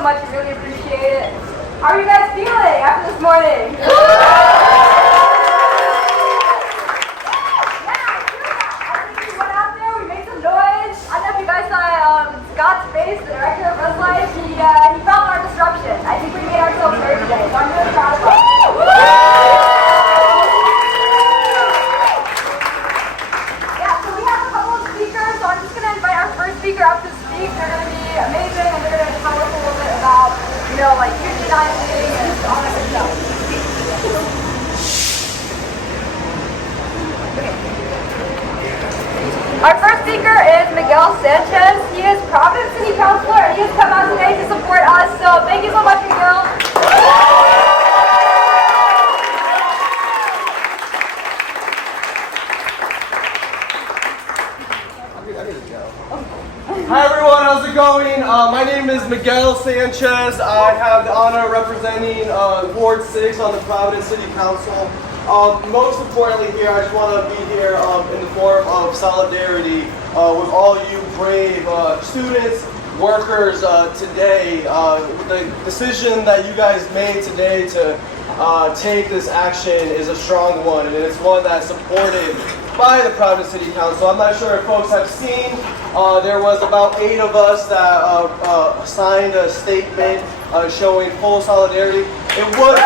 so much. We really appreciate it. How are you guys feeling after this morning? Scott's face, the director of Buzz Life, he felt our disruption. I think we made ourselves heard today, so I'm really proud of us. Yeah, so we have a couple of speakers, so I'm just going to invite our first speaker up to speak. They're going to be amazing, and they're going to tell us a little bit about, like unionizing and all that good stuff. Our first speaker is Miguel Sanchez. He is Providence City Councilor, and he has come out today to support us. So thank you so much, Miguel. Hi everyone, how's it going? My name is Miguel Sanchez. I have the honor of representing Ward 6 on the Providence City Council. Most importantly here, I just want to be here in the form of solidarity with all you brave students, workers today. The decision that you guys made today to take this action is a strong one, and it's one that's supported by the Providence City Council. I'm not sure if folks have seen, there was about 8 of us that signed a statement showing full solidarity. It would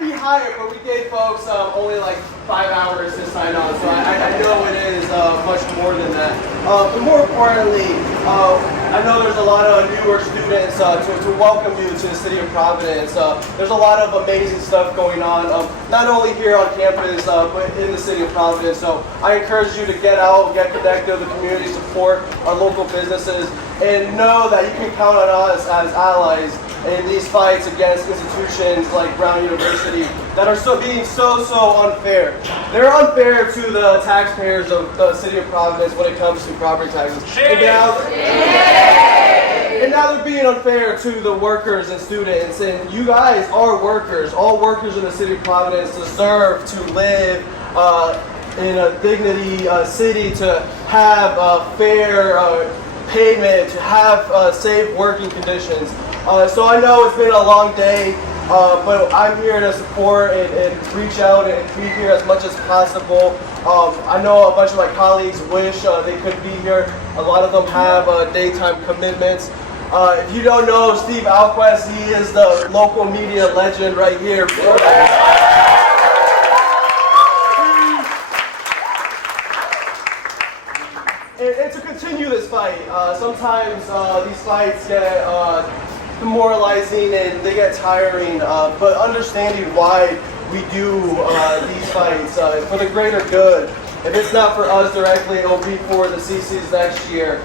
be higher, but we gave folks only like 5 hours to sign on, so I know it is much more than that. But more importantly, I know there's a lot of newer students to welcome you to the city of Providence. There's a lot of amazing stuff going on, not only here on campus, but in the city of Providence. So I encourage you to get out, get connected with the community, support our local businesses, and know that you can count on us as allies in these fights against institutions like Brown University that are being so unfair. They're unfair to the taxpayers of the city of Providence when it comes to property taxes. And now they're being unfair to the workers and students. And you guys are workers. All workers in the city of Providence deserve to live in a dignity city, to have fair payment, to have safe working conditions. So I know it's been a long day, but I'm here to support and reach out and be here as much as possible. I know a bunch of my colleagues wish they could be here. A lot of them have daytime commitments. If you don't know Steve Alquist, he is the local media legend right here. And to continue this fight, sometimes these fights get demoralizing and they get tiring, but understanding why we do these fights for the greater good. If it's not for us directly, it'll be for the CCs next year.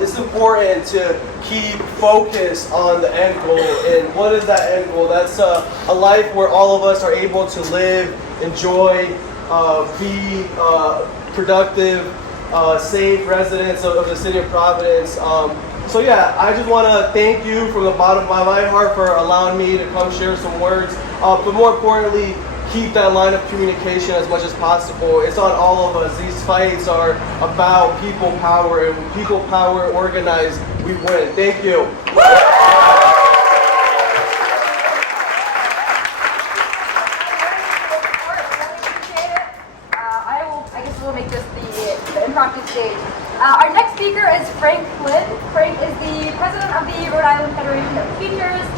It's important to keep focus on the end goal. And what is that end goal? That's a life where all of us are able to live, enjoy, be productive, safe residents of the city of Providence. So yeah, I just want to thank you from the bottom of my heart for allowing me to come share some words. But more importantly, keep that line of communication as much as possible. It's on all of us. These fights are about people power, and when people power organize, we win. Thank you. I guess we'll make this the impromptu stage. Our next speaker is Frank Flynn. Frank is the president of the Rhode Island Federation of Teachers.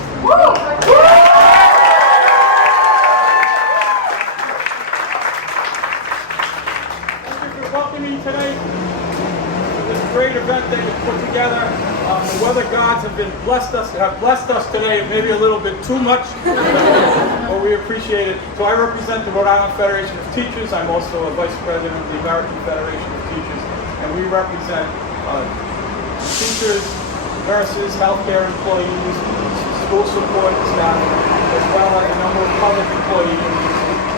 Welcoming today to this great event that you put together. The weather gods have blessed us today, maybe a little bit too much, but we appreciate it. So I represent the Rhode Island Federation of Teachers. I'm also a vice president of the American Federation of Teachers, and we represent teachers, nurses, healthcare employees, school support staff, as well as a number of public employees.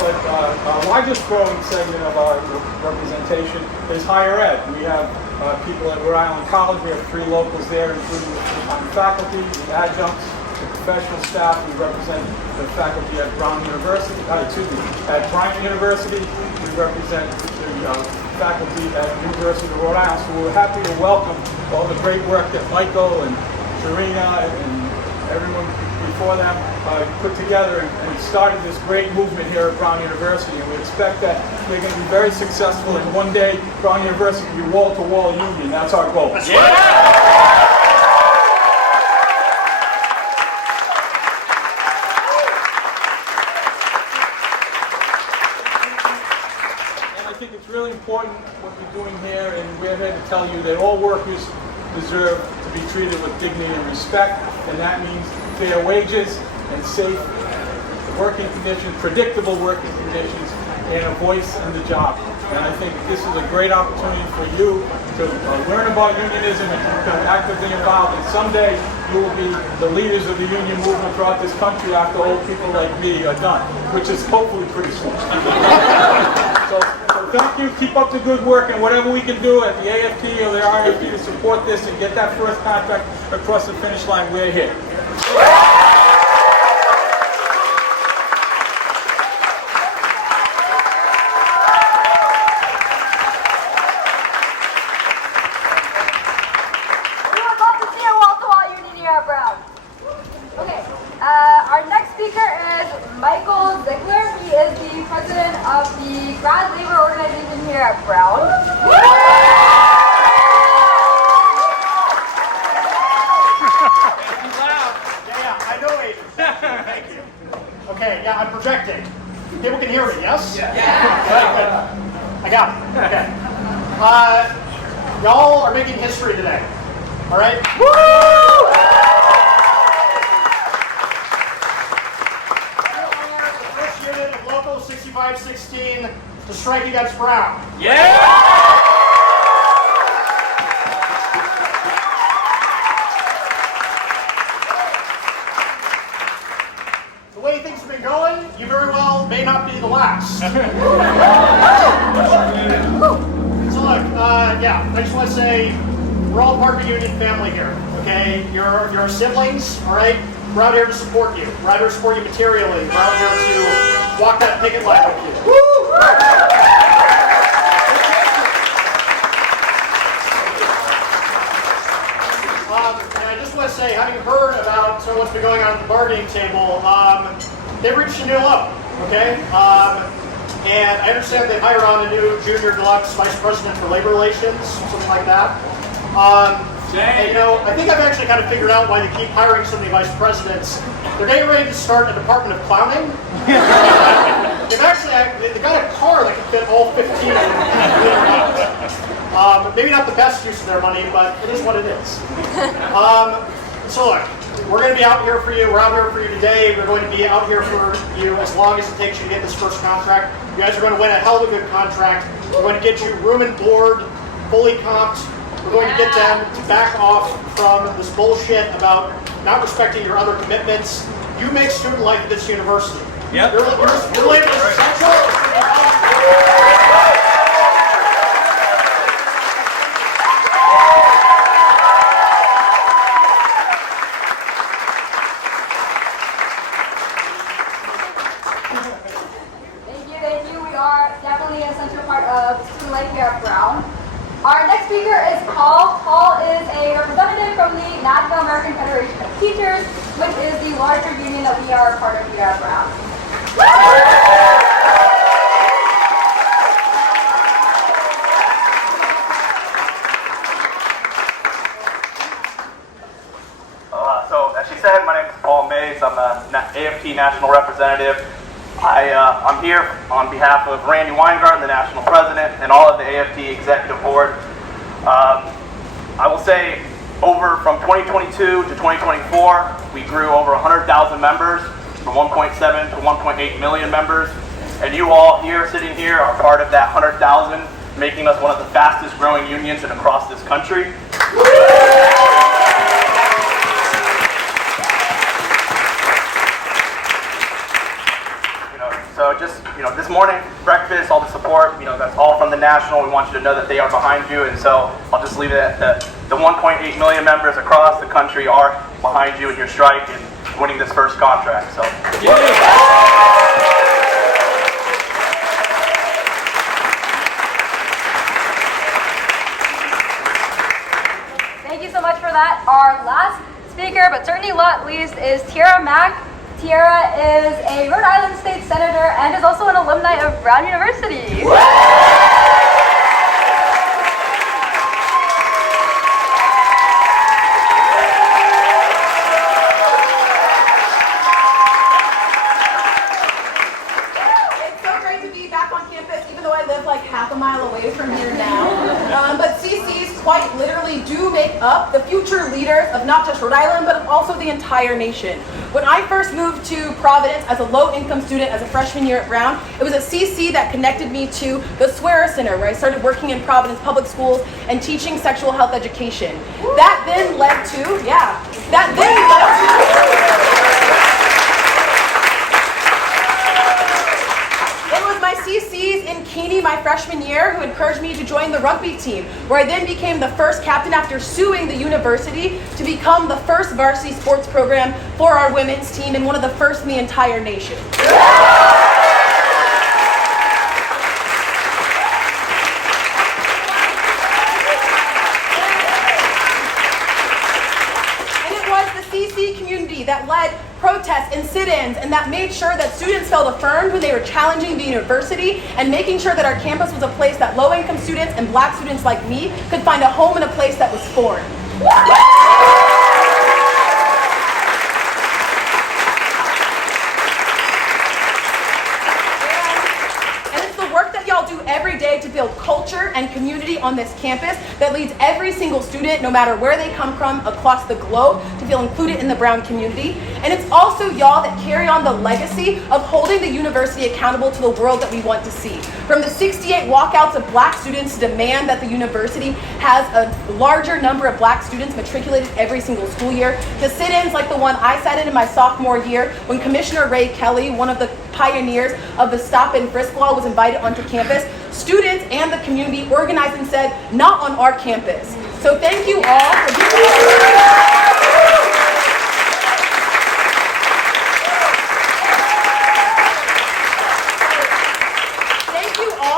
But our largest growing segment of our representation is higher ed. We have people at Rhode Island College. We have 3 locals there, including faculty, adjuncts. the professional staff. We represent the faculty at Brown University, at Bryant University. We represent the faculty at the University of Rhode Island. So we're happy to welcome all the great work that Michael and Sharina and everyone before them put together and started this great movement here at Brown University. And we expect that we're going to be very successful, and one day Brown University will be wall-to-wall union. That's our goal. That's right. I think it's really important what you're doing here, and we're here to tell you that all workers deserve to be treated with dignity and respect, and that means fair wages and safe working conditions, predictable working conditions, and a voice in the job. And I think this is a great opportunity for you to learn about unionism and become actively involved, and someday you will be the leaders of the union movement throughout this country after old people like me are done, which is hopefully pretty soon. So thank you. Keep up the good work, and whatever we can do at the AFT or the RIFT to support this and get that first contract across the finish line, we're here. We would love to see a wall-to-wall union here at Brown. Okay, our next speaker is Michael Ziegler. He is the president of the grad labor organization here at Brown. Yeah, I know it. Thank you. Okay, yeah, I'm projecting. People can hear me, yes? Yeah. Good. I got it. Okay. Y'all are making history today. All right? Woo! The first unit of Local 6516 to strike against Brown. Yeah! The way things have been going, you very well may not be the last. So look, yeah, I just want to say we're all part of a union family here, okay? You're siblings, all right? We're out here to support you. We're out here to support you materially. We're out here to walk that picket line with you. And I just want to say, having heard about sort of what's been going on at the bargaining table, they've reached a new level, okay? And I understand they hired on a new junior deluxe vice president for labor relations, something like that. And you know, I think I've actually kind of figured out why they keep hiring so many vice presidents. They're getting ready to start a department of clowning. They've got a car that can fit all 15 of them. Maybe not the best use of their money, but it is what it is. So look, we're going to be out here for you. We're out here for you today. We're going to be out here for you as long as it takes you to get this first contract. You guys are going to win a hell of a good contract. We're going to get you room and board, fully comped. We're going to get them to back off from this bullshit about not respecting your other commitments. You make student life at this university. Yep. Your labor is essential. Thank you. We are definitely an essential part of student life here at Brown. Our next speaker is Paul. Paul is a representative from the National American Federation of Teachers, which is the larger union that we are a part of here at Brown. So, as she said, my name is Paul Mays. I'm an AFT national representative. I'm here on behalf of Randy Weingarten, the national president, and all of the AFT executive board. I will say, from 2022 to 2024, we grew over 100,000 members, from 1.7 to 1.8 million members. And you all here, sitting here, are part of that 100,000, making us one of the fastest growing unions across this country. So just, this morning, breakfast, all the support, that's all from the national. We want you to know that they are behind you. And so I'll just leave it at that. The 1.8 million members across the country are behind you in your strike. And winning this first contract. So. Thank you so much for that. Our last speaker, but certainly not least, is Tiara Mack. Tiara is a Rhode Island State Senator and is also an alumni of Brown University. Quite literally do make up the future leaders of not just Rhode Island, but also the entire nation. When I first moved to Providence as a low-income student as a freshman year at Brown, it was a CC that connected me to the Swearer Center, where I started working in Providence public schools and teaching sexual health education. That then led CCs in Keeney my freshman year who encouraged me to join the rugby team, where I then became the first captain after suing the university to become the first varsity sports program for our women's team and one of the first in the entire nation. And it was the CC community that led protests and sit-ins, and that made sure that students felt affirmed when they were challenging the university and making sure that our campus was a place that low-income students and black students like me could find a home in a place that was foreign. Every day to build culture and community on this campus that leads every single student, no matter where they come from across the globe, to feel included in the Brown community. And it's also y'all that carry on the legacy of holding the university accountable to the world that we want to see. From the 68 walkouts of black students to demand that the university has a larger number of black students matriculated every single school year, to sit-ins like the one I sat in my sophomore year when Commissioner Ray Kelly, one of the pioneers of the stop and frisk law, was invited onto campus. Students and the community organized and said, not on our campus. So thank you all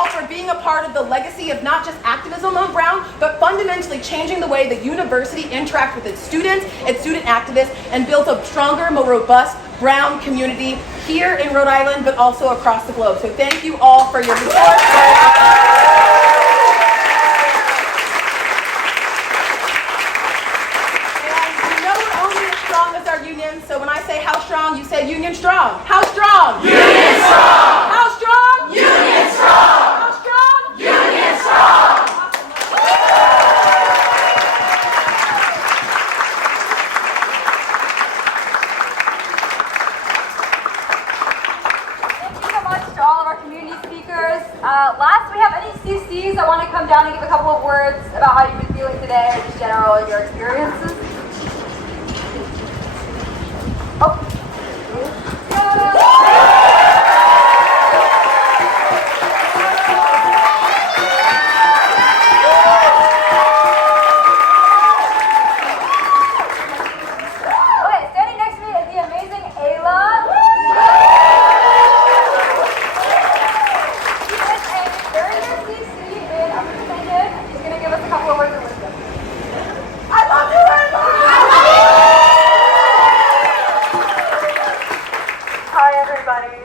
for being a part of the legacy of not just activism on Brown, but fundamentally changing the way the university interacts with its students, its student activists, and built a stronger, more robust Brown community here in Rhode Island, but also across the globe. So thank you all for your support. So when I say how strong, you say union strong. How strong? Union strong! How strong? Union strong! How strong? Union strong! Thank you so much to all of our community speakers. Last, we have any CCs that want to come down and give a couple of words about how you've been feeling today or just general your experiences? Oh. Okay, standing next to me is the amazing Ayla. She is a third-year CC in Representative. She's going to give us a couple of words of wisdom. I love you, Ayla! Hi, everybody.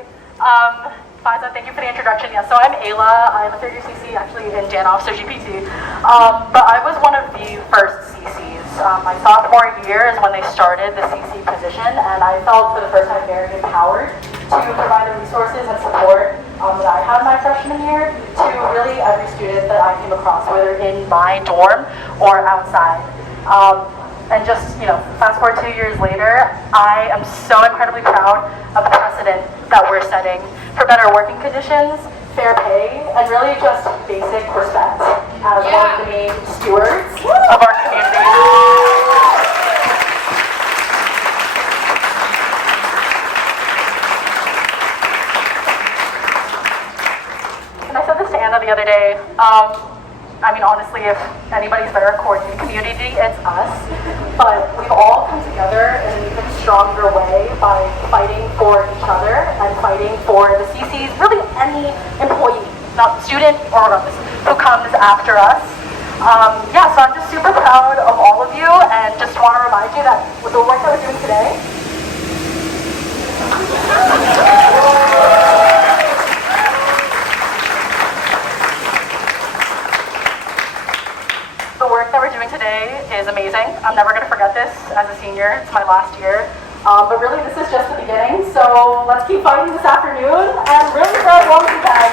Faiza, thank you for the introduction. Yeah, so I'm Ayla. I'm a third-year CC, actually in Dan Officer GPT. But I was one of the first CCs. My sophomore year is when they started the CC position, and I felt for the first time very empowered to provide the resources and support that I had my freshman year to really every student that I came across, whether in my dorm or outside. And just, fast forward 2 years later, I am so incredibly proud of the precedent that we're setting for better working conditions, fair pay, and really just basic respect as one of the main stewards of our community. And I said this to Anna the other day. Honestly, if anybody's better at coordinating community, it's us. But we've all come together in an even stronger way student or who comes after us. Yeah, so I'm just super proud of all of you, and just want to remind you that with the work that we're doing today, is amazing. I'm never going to forget this as a senior. It's my last year. But really, this is just the beginning. So let's keep fighting this afternoon and really grow as long as we can.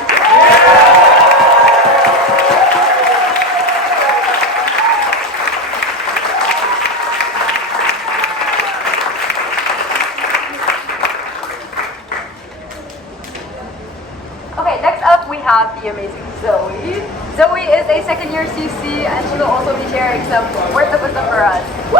Okay, next up we have the amazing Zoe. Zoe is a second-year CC, and she will also be sharing some words of wisdom for us. Woo!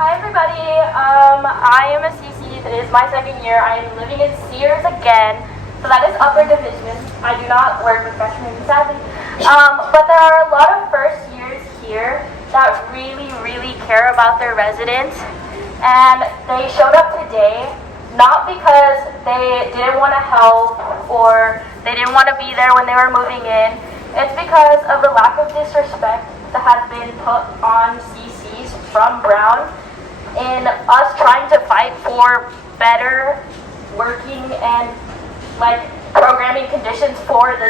Hi everybody, I am a CC. It is my second year. I am living in Sears again, so that is upper division. I do not work with freshmen, sadly. But there are a lot of first years here that really care about their residents, and they showed up today not because they didn't want to help or they didn't want to be there when they were moving in. It's because of the lack of disrespect that has been put on CCs from Brown in us trying to fight for better working and like programming conditions for the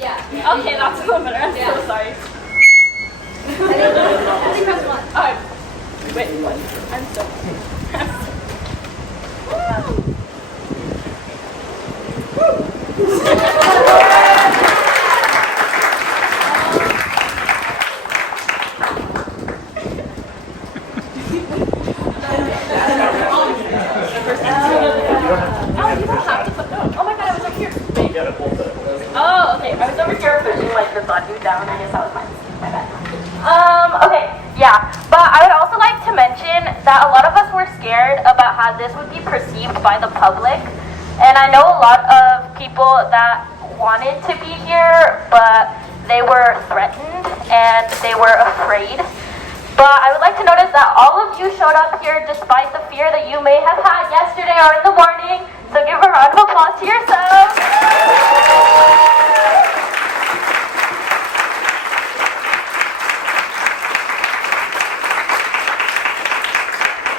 yeah. Okay, that's a little better. I'm so sorry. I think that's one. Wait, what? I'm so Oh, okay. I was over here pushing like the button down. I guess that was my bad. Okay, yeah. But I would also like to mention that a lot of us were scared about how this would be perceived by the public. And I know a lot of people that wanted to be here, but they were threatened and they were afraid. But I would like to notice that all of you showed up here despite the fear that you may have had yesterday or in the morning. So give a round of applause to yourselves.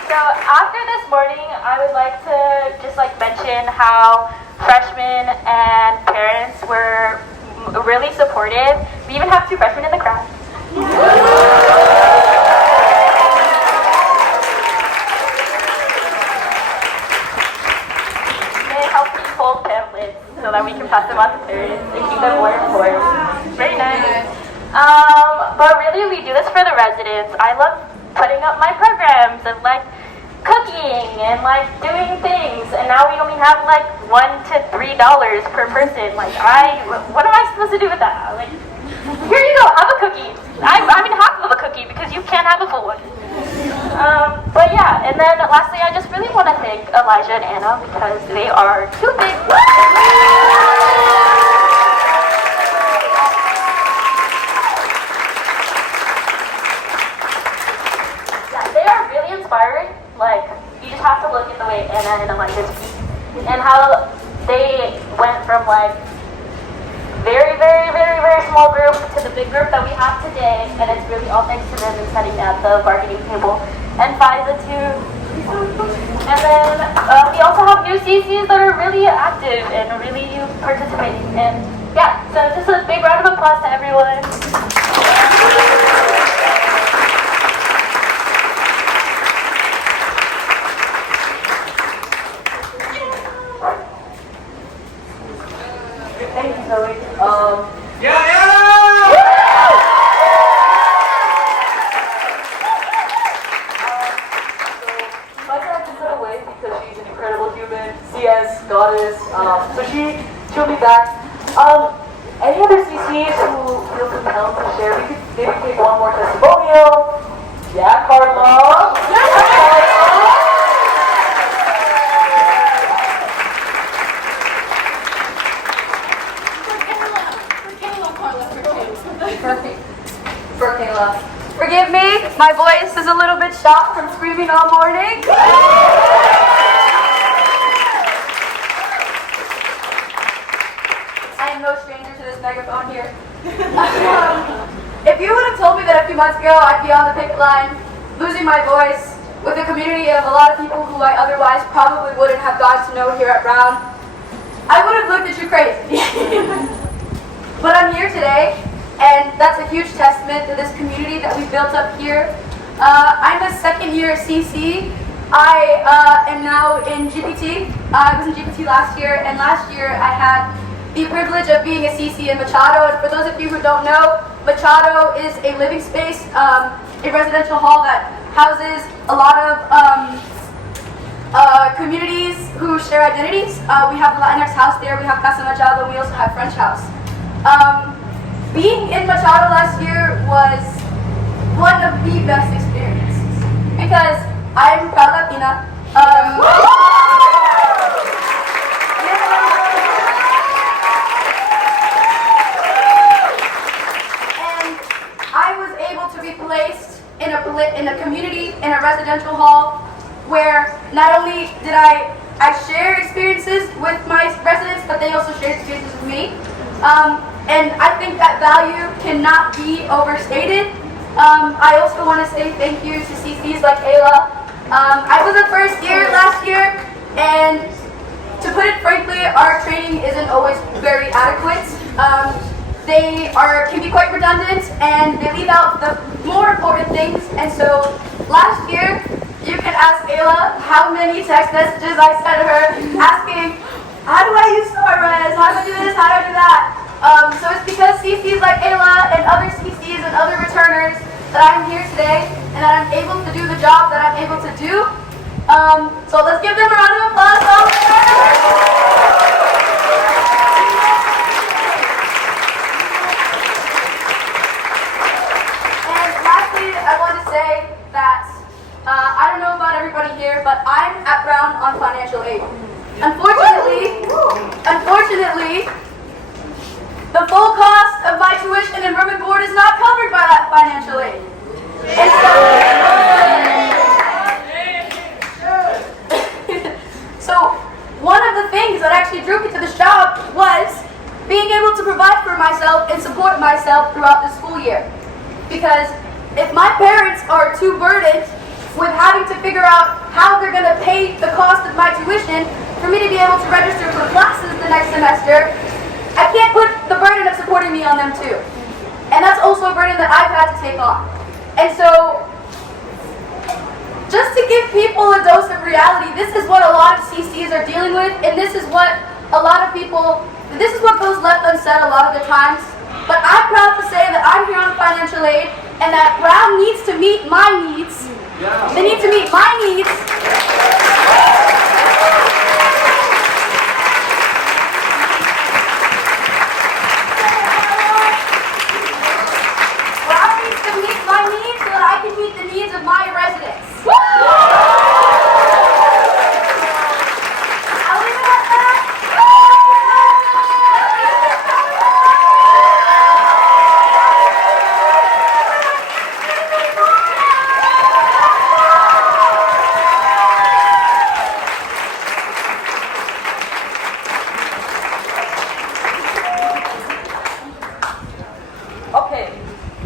So after this morning, I would like to just mention how freshmen and parents were really supportive. We even have 2 freshmen in the crowd. They help me hold pamphlets so that we can pass them on to parents and keep them more informed. Very nice. But really, we do this for the residents. I love putting up my programs of cooking and doing things, and now we only have $1 to $3 per person. What am I supposed to do with that? Here you go, have a cookie. I mean half of a cookie because you can't have a full one. But yeah, and then lastly, I just really want to thank Elijah and Anna because they are 2 big. They are really inspiring. You just have to look at the way Anna and Elijah speak and how they went from very small group to the big group that we have today, and it's really all thanks to them in sitting at the bargaining table. And FISA too. And then we also have new CCs that are really active and really participating. And yeah, so just a big round of applause to everyone. Thank you, Zoe. Because she's an incredible human, CS, goddess, so she'll be back. Any other CCs who feel compelled to share? We could maybe take one more testimonial. Yeah, Carla. Perfect. For Kayla. Ayla. Forgive me, my voice is a little bit shot from screaming all morning. I am no stranger to this megaphone here. If you would have told me that a few months ago I'd be on the picket line, losing my voice, with a community of a lot of people who I otherwise probably wouldn't have gotten to know here at Brown, I would have looked at you crazy. But I'm here today, and that's a huge testament to this community that we built up here. I'm a second-year CC. I am now in GPT. I was in GPT last year, and last year I had the privilege of being a CC in Machado. And for those of you who don't know, Machado is a living space, a residential hall that houses a lot of communities who share identities. We have the Latinx house there, we have Casa Machado, we also have French house. Being in Machado last year was one of the best experiences because I'm proud Latina. And I was able to be placed in a community, in a residential hall, where not only did I share experiences with my residents, but they also shared experiences with me. And I think that value cannot be overstated. I also want to say thank you to CCs like Ayla. I was a first year last year, and to put it frankly, our training isn't always very adequate. They can be quite redundant, and they leave out the more important things. And so last year, you can ask Ayla how many text messages I sent her asking, how do I use authorize? How do I do this? How do I do that? So it's because CCs like Ayla and other CCs and other returners that I'm here today and that I'm able to do the job that I'm able to do. So let's give them a round of applause. And lastly, I want to say that I don't know about everybody here, but I'm at Brown on financial aid. Unfortunately, the full cost of my tuition and room and board is not covered by that financial aid. And so one of the things that actually drew me to this job was being able to provide for myself and support myself throughout the school year. Because if my parents are too burdened with having to figure out how they're going to pay the cost of my tuition for me to be able to register for classes the next semester, I can't put the burden of supporting me on them too. And that's also a burden that I've had to take on. And so, just to give people a dose of reality, this is what a lot of CCs are dealing with, and this is what a lot of people, this is what goes left unsaid a lot of the times. But I'm proud to say that I'm here on financial aid, and that Brown needs to meet my needs. They need to meet my needs. Brown needs to meet my needs so that I can meet the needs of my residents. I'll leave it at that. Okay,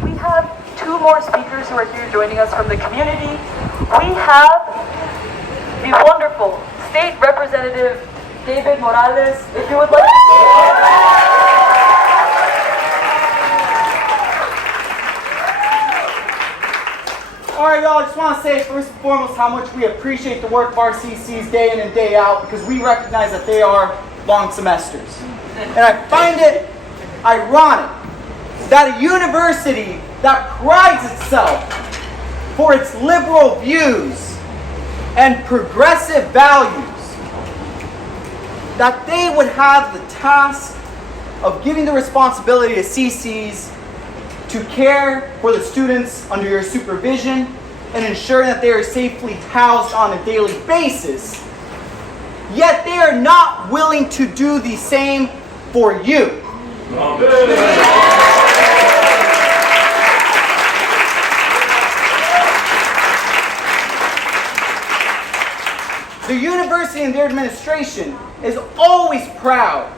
we have two more speakers who are here joining us from the community. We have the wonderful State Representative David Morales, if you would like to. Alright y'all, I just want to say first and foremost how much we appreciate the work of our CCs day in and day out, because we recognize that they are long semesters. And I find it ironic that a university that prides itself for its liberal views and progressive values, that they would have the task of giving the responsibility to CCs to care for the students under your supervision and ensuring that they are safely housed on a daily basis, yet they are not willing to do the same for you. The university and their administration is always proud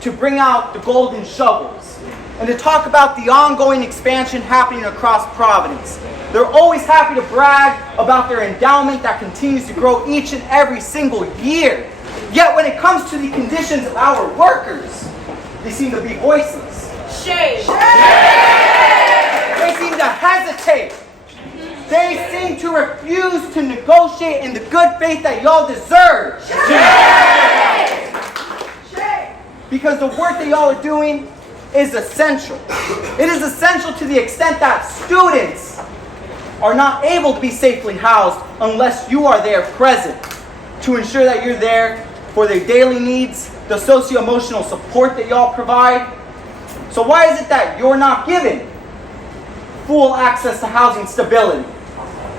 to bring out the golden shovels and to talk about the ongoing expansion happening across Providence. They're always happy to brag about their endowment that continues to grow each and every single year. Yet when it comes to the conditions of our workers, they seem to be voiceless. Shame. They seem to hesitate. They seem to refuse to negotiate in the good faith that y'all deserve. Because the work that y'all are doing is essential. It is essential to the extent that students are not able to be safely housed unless you are there present to ensure that you're there for their daily needs, the socio-emotional support that y'all provide. So why is it that you're not given full access to housing stability?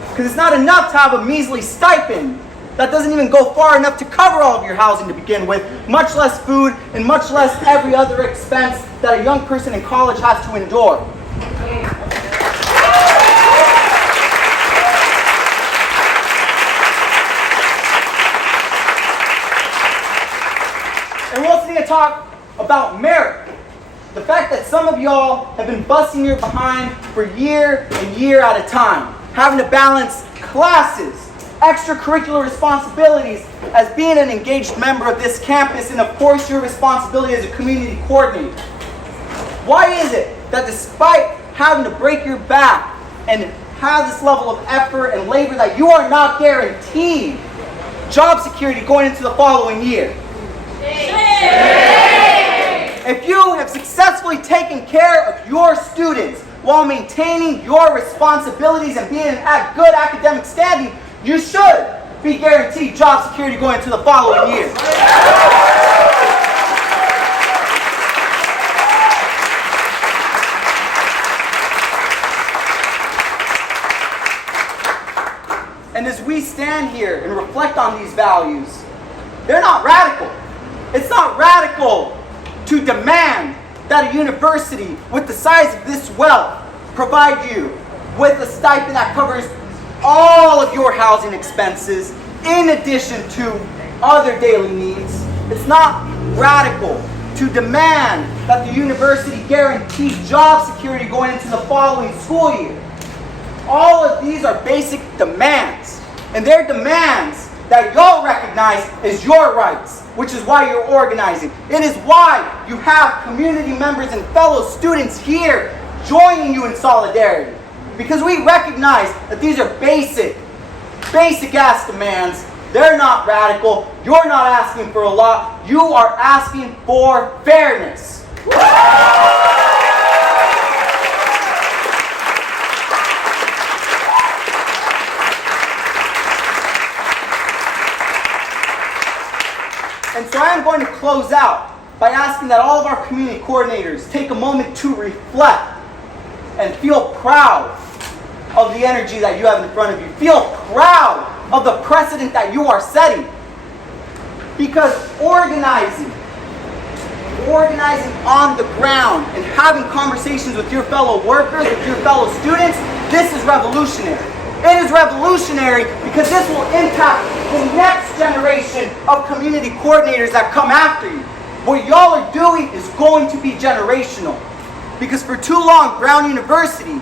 Because it's not enough to have a measly stipend that doesn't even go far enough to cover all of your housing to begin with, much less food and much less every other expense that a young person in college has to endure. And we also need to talk about merit. The fact that some of y'all have been busting your behind for year and year at a time, having to balance classes, extracurricular responsibilities as being an engaged member of this campus, and of course your responsibility as a community coordinator. Why is it that despite having to break your back and have this level of effort and labor that you are not guaranteed job security going into the following year? If you have successfully taken care of your students while maintaining your responsibilities and being in good academic standing, you should be guaranteed job security going into the following year. And as we stand here and reflect on these values, they're not radical. It's not radical to demand that a university with the size of this wealth provide you with a stipend that covers all of your housing expenses in addition to other daily needs. It's not radical to demand that the university guarantee job security going into the following school year. All of these are basic demands, and they're demands that y'all recognize as your rights, which is why you're organizing. It is why you have community members and fellow students here joining you in solidarity. Because we recognize that these are basic ass demands. They're not radical. You're not asking for a lot. You are asking for fairness. And so I am going to close out by asking that all of our community coordinators take a moment to reflect and feel proud of the energy that you have in front of you. Feel proud of the precedent that you are setting. Because organizing on the ground and having conversations with your fellow workers, with your fellow students, this is revolutionary. It is revolutionary because this will impact the next generation of community coordinators that come after you. What y'all are doing is going to be generational. Because for too long, Brown University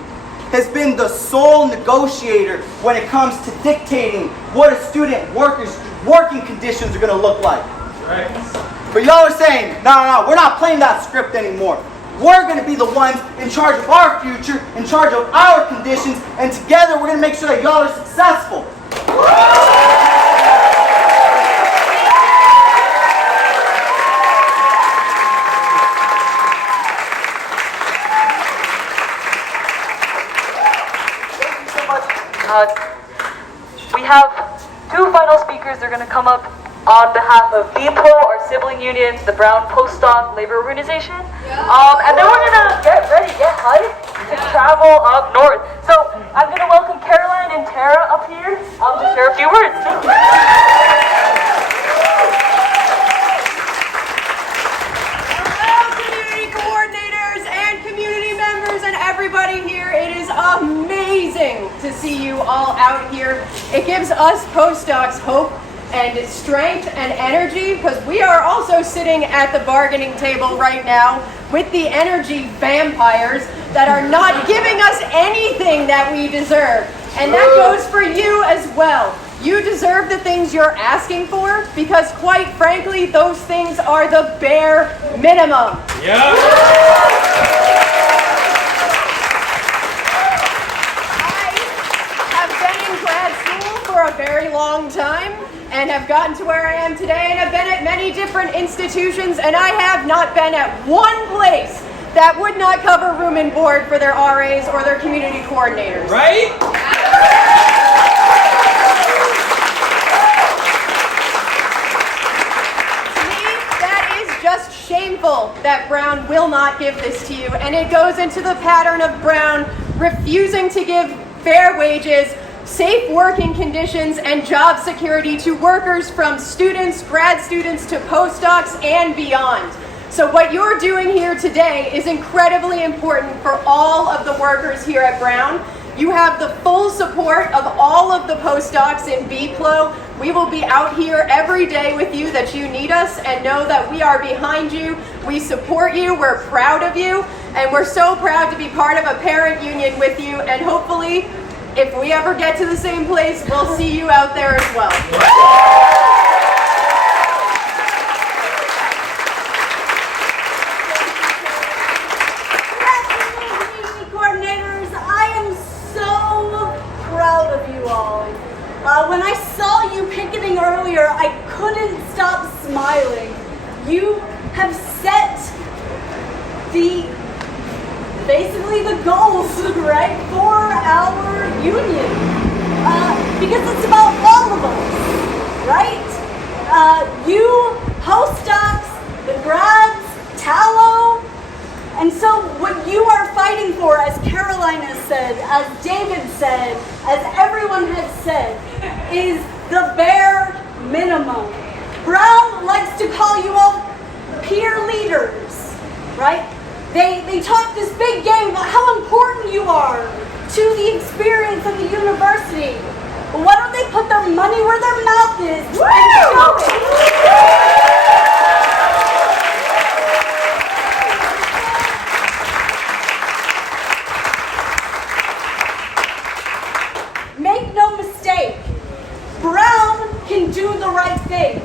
has been the sole negotiator when it comes to dictating what a student worker's working conditions are going to look like. Right. But y'all are saying, no, we're not playing that script anymore. We're going to be the ones in charge of our future, in charge of our conditions, and together we're going to make sure that y'all are successful. Thank you so much. We have two final speakers. They're going to come up on behalf of BPO, our sibling union, the Brown Postdoc Labor Organization. And then we're going to get ready, get hyped to travel up north. So I'm going to welcome Caroline and Tara up here to share a few words. Thank you. Hello, community coordinators and community members and everybody here. It is amazing to see you all out here. It gives us postdocs hope and strength and energy, because we are also sitting at the bargaining table right now with the energy vampires that are not giving us anything that we deserve. And that goes for you as well. You deserve the things you're asking for, because quite frankly, those things are the bare minimum. Yeah. I have been in grad school for a very long time and have gotten to where I am today, and have been at many different institutions, and I have not been at one place that would not cover room and board for their RAs or their community coordinators. Right? Just shameful that Brown will not give this to you, and it goes into the pattern of Brown refusing to give fair wages, safe working conditions, and job security to workers from students, grad students, to postdocs and beyond. So what you're doing here today is incredibly important for all of the workers here at Brown. You have the full support of all of the postdocs in BPLO. We will be out here every day with you that you need us, and know that we are behind you. We support you. We're proud of you, and we're so proud to be part of a parent union with you. And hopefully, if we ever get to the same place, we'll see you out there as well. When I saw you picketing earlier, I couldn't stop smiling. You have set basically the goals, right, for our union. Because it's about all of us, right? You, postdocs, the grads, Tallow. And so what you are fighting for, as Carolina said, as David said, as everyone has said, is the bare minimum. Brown likes to call you all peer leaders, right? They talk this big game about how important you are to the experience of the university. But why don't they put their money where their mouth is and show it? Make no mistake, Brown can do the right thing.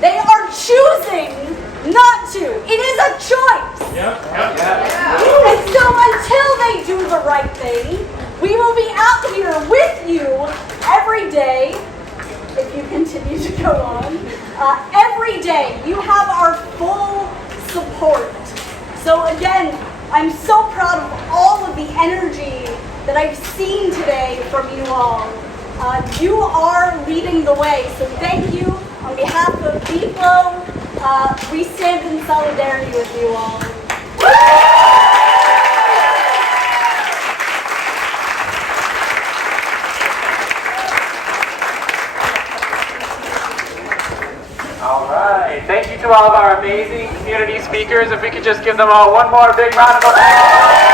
They are choosing not to. It is a choice. And so until they do the right thing, we will be out here with you every day, if you continue to go on. Every day, you have our full support. So again, I'm so proud of all of the energy that I've seen today from you all. You are leading the way, so thank you. On behalf of BPLO, we stand in solidarity with you all. All right. Thank you to all of our amazing community speakers. If we could just give them all one more big round of applause.